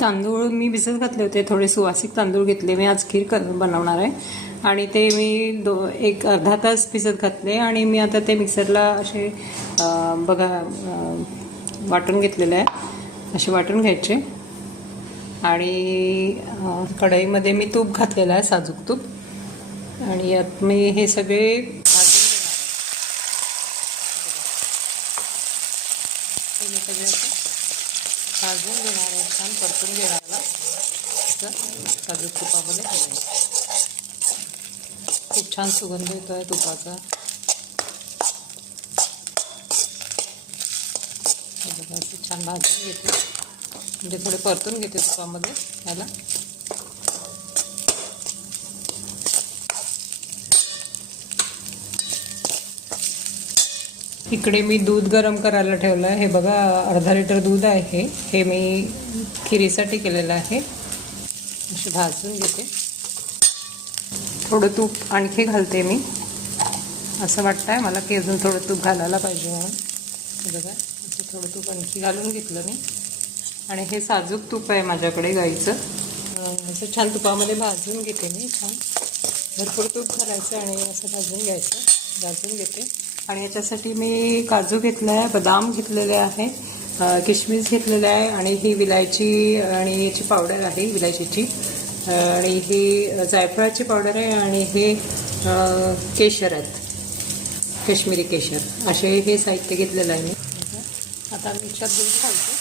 तांदूळ मी भिजत घातले होते, थोडे सुवासिक तांदूळ घेतले. मी आज खीर बनवणार आहे आणि ते मी एक अर्धा तास भिजत घातले आणि मी आता ते मिक्सरला असे बघा वाटून घेतलेले आहे. असे वाटून घ्यायचे आणि कढईमध्ये मी तूप घातलेलं आहे, साजूक तूप. आणि यात मी हे सगळे भाजून घेणार आहे, छान परतून घेणार आहे साजूक तुपामध्ये. खूप छान सुगंध येतो आहे तुपाचा. छान भाजून घेते, म्हणजे थोडे परतून घेते तुपामध्ये याला. इकडे मी दूध गरम करायला ठेवलं आहे. हे बघा, अर्धा लिटर दूध आहे. हे मी खिरीसाठी केलेलं आहे. असे भाजून घेते. थोडं तूप आणखी घालते मी. असं वाटतं आहे मला की अजून थोडं तूप घालायला पाहिजे म्हणून. हे बघा, असं थोडं तूप आणखी घालून घेतलं मी. आणि हे साजूक तूप आहे माझ्याकडे गाईचं. असं छान तुपामध्ये भाजून घेते मी. छान भरपूर तूप घालायचं आणि असं भाजून घ्यायचं. भाजून घेते. आणि याच्यासाठी मी काजू घेतला आहे, बदाम घेतलेले आहे, किशमिश घेतलेले आहे आणि ही विलायची आणि याची पावडर आहे विलायचीची. आणि ही जायफळाची पावडर आहे आणि हे केशर आहेत, काश्मीरी केशर. असे हे साहित्य घेतलेलं आहे मी. आता मी याच्यात दूध घालते.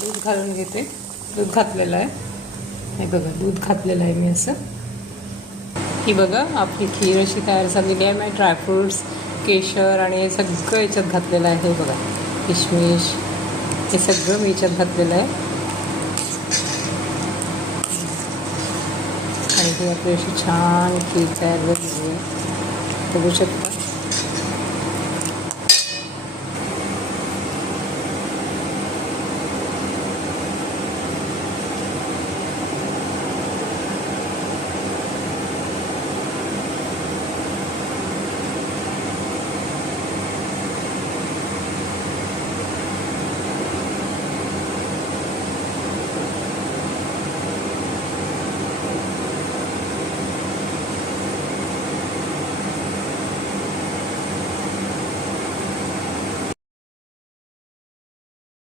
दूध घालून घेते. दूध घातलेलं आहे. हे बघा, दूध घातलेलं आहे मी असं. ही बघा, आपली खीर अशी तयार झालेली आहे. मी ड्रायफ्रूट्स, केशर आणि हे सगळं याच्यात घातलेलं आहे. हे बघा, किशमिश, हे सगळं मी याच्यात घातलेलं आहे. आणि ही आपली अशी छान खीर तयार झालेली आहे, बघू शकता.